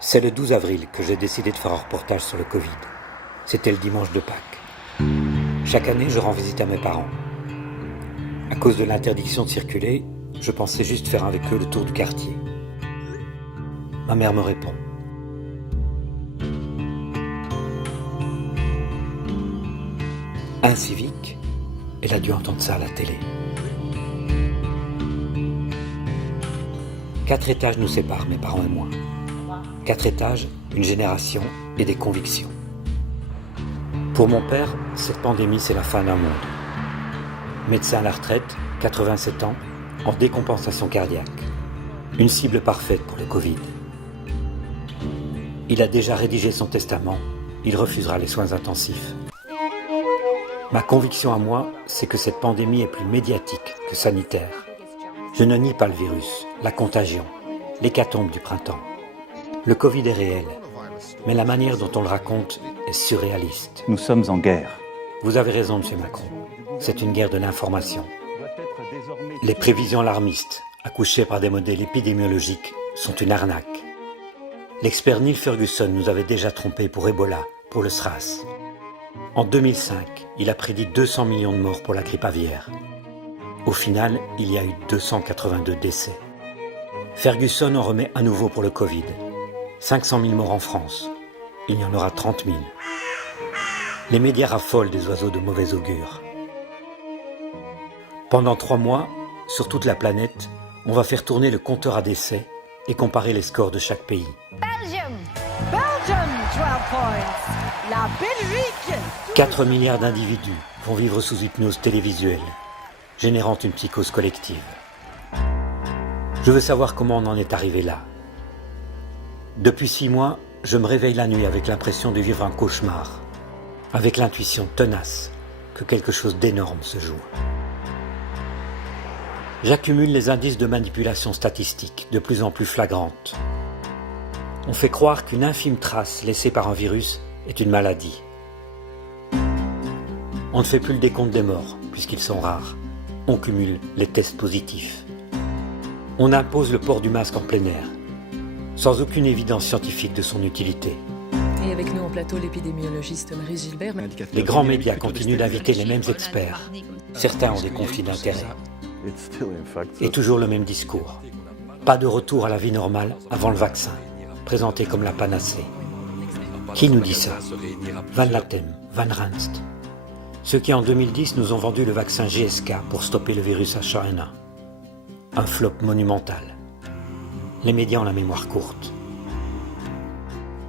C'est le 12 avril que j'ai décidé de faire un reportage sur le Covid. C'était le dimanche de Pâques. Chaque année, je rends visite à mes parents. À cause de l'interdiction de circuler, je pensais juste faire avec eux le tour du quartier. Ma mère me répond. Incivique, elle a dû entendre ça à la télé. 4 étages nous séparent, mes parents et moi. 4 étages, une génération et des convictions. Pour mon père, cette pandémie, c'est la fin d'un monde. Médecin à la retraite, 87 ans, en décompensation cardiaque. Une cible parfaite pour le Covid. Il a déjà rédigé son testament, il refusera les soins intensifs. Ma conviction à moi, c'est que cette pandémie est plus médiatique que sanitaire. Je ne nie pas le virus, la contagion, l'hécatombe du printemps. Le Covid est réel, mais la manière dont on le raconte est surréaliste. Nous sommes en guerre. Vous avez raison, M. Macron. C'est une guerre de l'information. Les prévisions alarmistes, accouchées par des modèles épidémiologiques, sont une arnaque. L'expert Neil Ferguson nous avait déjà trompés pour Ebola, pour le SRAS. En 2005, il a prédit 200 millions de morts pour la grippe aviaire. Au final, il y a eu 282 décès. Ferguson en remet à nouveau pour le Covid. 500 000 morts en France. Il y en aura 30 000. Les médias raffolent des oiseaux de mauvais augure. Pendant 3 mois, sur toute la planète, on va faire tourner le compteur à décès et comparer les scores de chaque pays. Belgium, 12 points. La Belgique. 4 milliards d'individus vont vivre sous hypnose télévisuelle, générant une psychose collective. Je veux savoir comment on en est arrivé là. Depuis 6 mois, je me réveille la nuit avec l'impression de vivre un cauchemar, avec l'intuition tenace que quelque chose d'énorme se joue. J'accumule les indices de manipulation statistique de plus en plus flagrantes. On fait croire qu'une infime trace laissée par un virus est une maladie. On ne fait plus le décompte des morts, puisqu'ils sont rares. On cumule les tests positifs. On impose le port du masque en plein air, sans aucune évidence scientifique de son utilité. Et avec nous en plateau, l'épidémiologiste Marie Gilbert. Les grands médias continuent d'inviter les mêmes experts. Certains ont des conflits d'intérêts. Et toujours le même discours. Pas de retour à la vie normale avant le vaccin, présenté comme la panacée. Qui nous dit ça? Van Latem, Van Ranst. Ceux qui en 2010 nous ont vendu le vaccin GSK pour stopper le virus H1N1. Un flop monumental. Les médias ont la mémoire courte.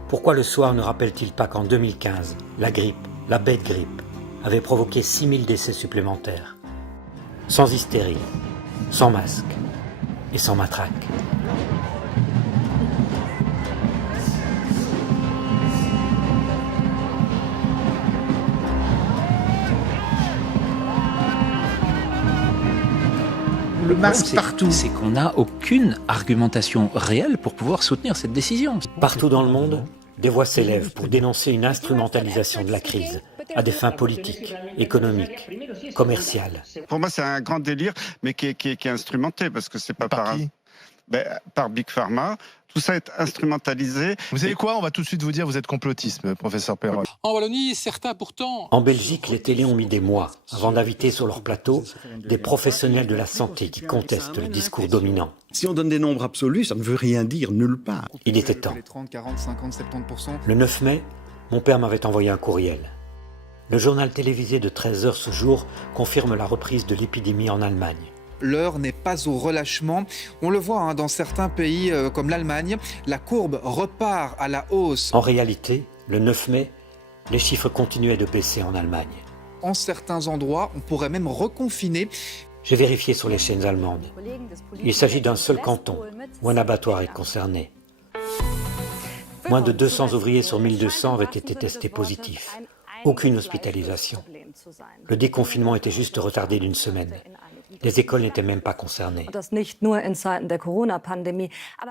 Pourquoi le soir ne rappelle-t-il pas qu'en 2015, la grippe, la bête grippe, avait provoqué 6000 décès supplémentaires? Sans hystérie, sans masque et sans matraque. Le masque partout. C'est qu'on n'a aucune argumentation réelle pour pouvoir soutenir cette décision. Partout dans le monde, des voix s'élèvent pour dénoncer une instrumentalisation de la crise à des fins politiques, économiques, commerciales. Pour moi, c'est un grand délire, mais qui est instrumenté, parce que c'est pas Par qui ? par Big Pharma. Tout ça est instrumentalisé. Vous savez quoi? On va tout de suite vous dire, vous êtes complotiste, professeur Perron. En Wallonie, certains pourtant... En Belgique, les télés ont mis des mois avant d'inviter sur leur plateau des professionnels de la santé qui contestent le discours dominant. Si on donne des nombres absolus, ça ne veut rien dire nulle part. Il était temps. Le 9 mai, mon père m'avait envoyé un courriel. Le journal télévisé de 13h ce jour confirme la reprise de l'épidémie en Allemagne. L'heure n'est pas au relâchement. On le voit dans certains pays comme l'Allemagne, la courbe repart à la hausse. En réalité, le 9 mai, les chiffres continuaient de baisser en Allemagne. En certains endroits, on pourrait même reconfiner. J'ai vérifié sur les chaînes allemandes. Il s'agit d'un seul canton où un abattoir est concerné. Moins de 200 ouvriers sur 1200 avaient été testés positifs. Aucune hospitalisation. Le déconfinement était juste retardé d'1 semaine. Les écoles n'étaient même pas concernées.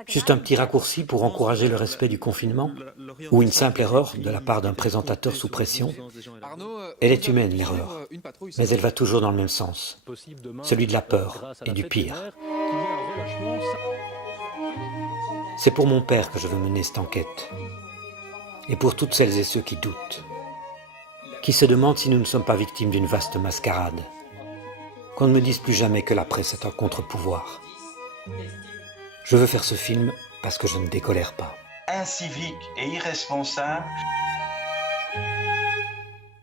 Juste un petit raccourci pour encourager le respect du confinement? Ou une simple erreur de la part d'un présentateur sous pression? Elle est humaine, l'erreur, mais elle va toujours dans le même sens, celui de la peur et du pire. C'est pour mon père que je veux mener cette enquête. Et pour toutes celles et ceux qui doutent. Qui se demandent si nous ne sommes pas victimes d'une vaste mascarade. Qu'on ne me dise plus jamais que la presse est un contre-pouvoir. Je veux faire ce film parce que je ne décolère pas. Incivique et irresponsable